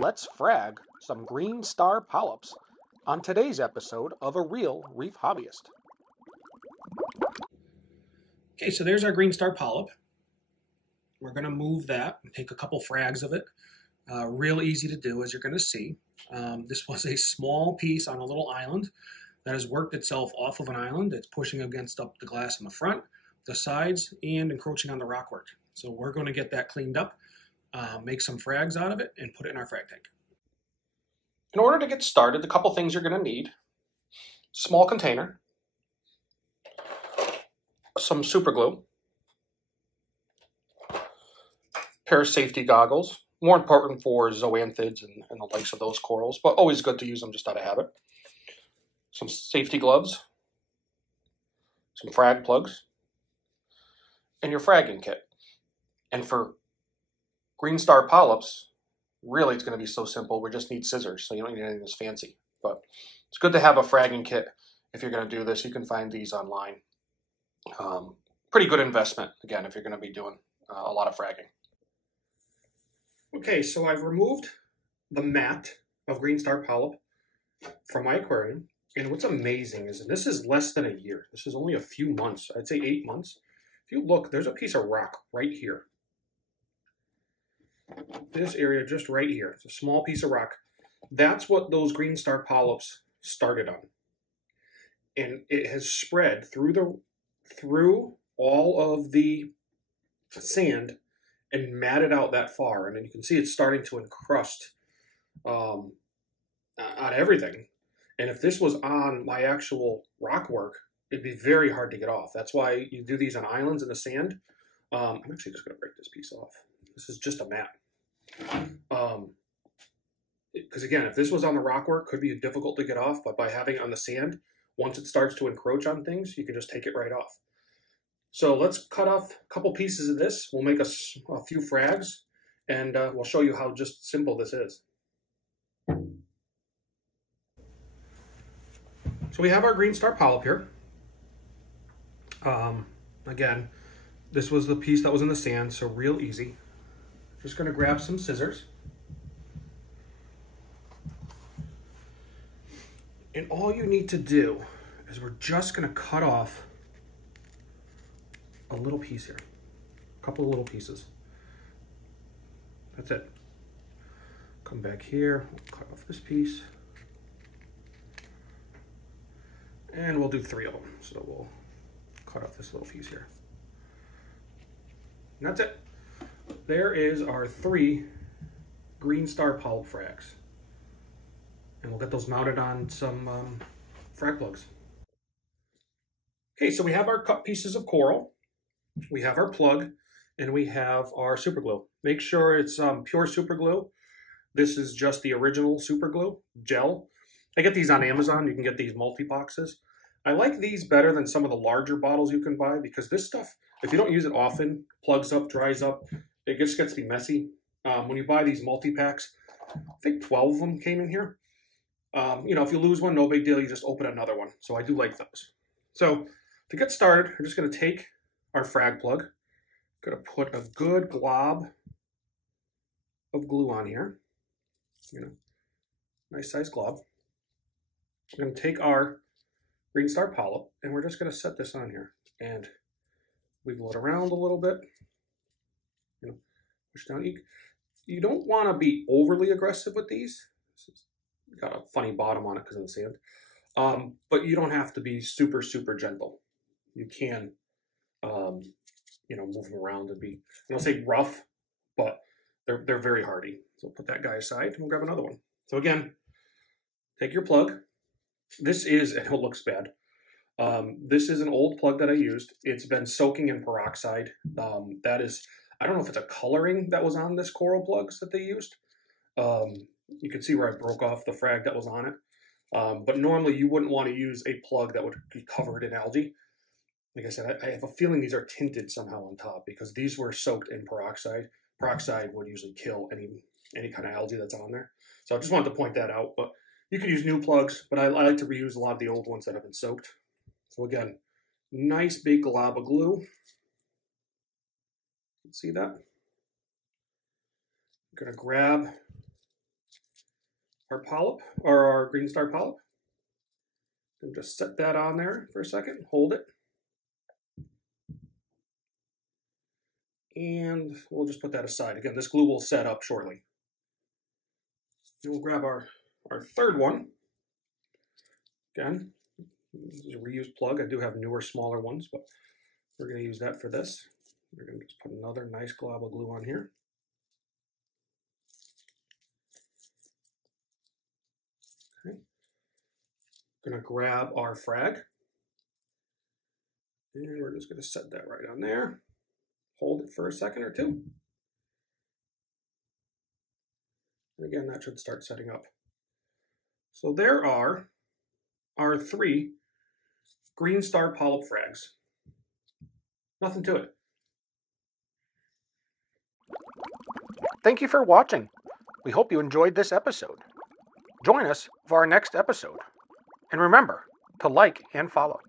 let's frag some green star polyps on today's episode of A Real Reef Hobbyist. Okay, so there's our green star polyp. We're going to move that and take a couple frags of it. Real easy to do, as you're going to see. This was a small piece on a little island that has worked itself off of an island. It's pushing against up the glass in the front, the sides, and encroaching on the rockwork. So we're going to get that cleaned up, make some frags out of it, and put it in our frag tank. In order to get started, the couple things you're going to need: small container, some super glue, pair of safety goggles, more important for zoanthids and the likes of those corals, but always good to use them just out of habit. Some safety gloves, some frag plugs, and your fragging kit. And for green star polyps, really it's going to be so simple. We just need scissors, so you don't need anything that's fancy. But it's good to have a fragging kit if you're going to do this. You can find these online. Pretty good investment, again, if you're going to be doing a lot of fragging. Okay, so I've removed the mat of green star polyp from my aquarium. And what's amazing is this is less than a year. This is only a few months. I'd say 8 months. If you look, there's a piece of rock right here. This area just right here. It's a small piece of rock. That's what those green star polyps started on. And it has spread through all of the sand and matted out that far. And then you can see it's starting to encrust on everything. And if this was on my actual rock work, it'd be very hard to get off. That's why you do these on islands in the sand. I'm actually just going to break this piece off. This is just a mat. Because again, if this was on the rock work, it could be difficult to get off. But by having it on the sand, once it starts to encroach on things, you can just take it right off. So let's cut off a couple pieces of this. We'll make a few frags, and we'll show you how just simple this is. So we have our green star polyp here. Again, this was the piece that was in the sand, so real easy. Just going to grab some scissors. And all you need to do is we're just going to cut off a little piece here. A couple of little pieces. That's it. Come back here, we'll cut off this piece. And we'll do 3 of them. So we'll cut off this little piece here. And that's it. There is our 3 green star polyp frags. And we'll get those mounted on some frag plugs. Okay, so we have our cut pieces of coral. We have our plug, and we have our super glue. Make sure it's pure super glue. This is just the original super glue gel. I get these on Amazon. You can get these multi-boxes. I like these better than some of the larger bottles you can buy because this stuff, if you don't use it often, plugs up, dries up. It just gets to be messy. When you buy these multi-packs, I think 12 of them came in here. You know, if you lose one, no big deal. You just open another one. So I do like those. So to get started, we're just going to take our frag plug. Going to put a good glob of glue on here. You know, nice size glob. We're going to take our green star polyp, and we're just going to set this on here and wiggle it around a little bit. You know, push down. You don't want to be overly aggressive with these. It's got a funny bottom on it because of the sand. But you don't have to be super, super gentle. You can, you know, move them around and be, I don't say rough, but they're very hardy. So put that guy aside and we'll grab another one. So again, take your plug. This is, and it looks bad. This is an old plug that I used. It's been soaking in peroxide. That is, I don't know if it's a coloring that was on this coral plugs that they used. You can see where I broke off the frag that was on it. But normally you wouldn't want to use a plug that would be covered in algae. Like I said, I have a feeling these are tinted somehow on top because these were soaked in peroxide. Peroxide would usually kill any kind of algae that's on there. So I just wanted to point that out. But you could use new plugs, but I like to reuse a lot of the old ones that have been soaked. So again, nice big glob of glue. See that? I'm going to grab our polyp, or our green star polyp. And just set that on there for a second, hold it. And we'll just put that aside. Again, this glue will set up shortly. And we'll grab our third one. Again, this is a reused plug. I do have newer, smaller ones, but we're going to use that for this. We're going to just put another nice glob of glue on here. Okay. Going to grab our frag. And we're just going to set that right on there. Hold it for a second or two. And again, that should start setting up. So there are our 3 green star polyp frags. Nothing to it. Thank you for watching. We hope you enjoyed this episode. Join us for our next episode. And remember to like and follow.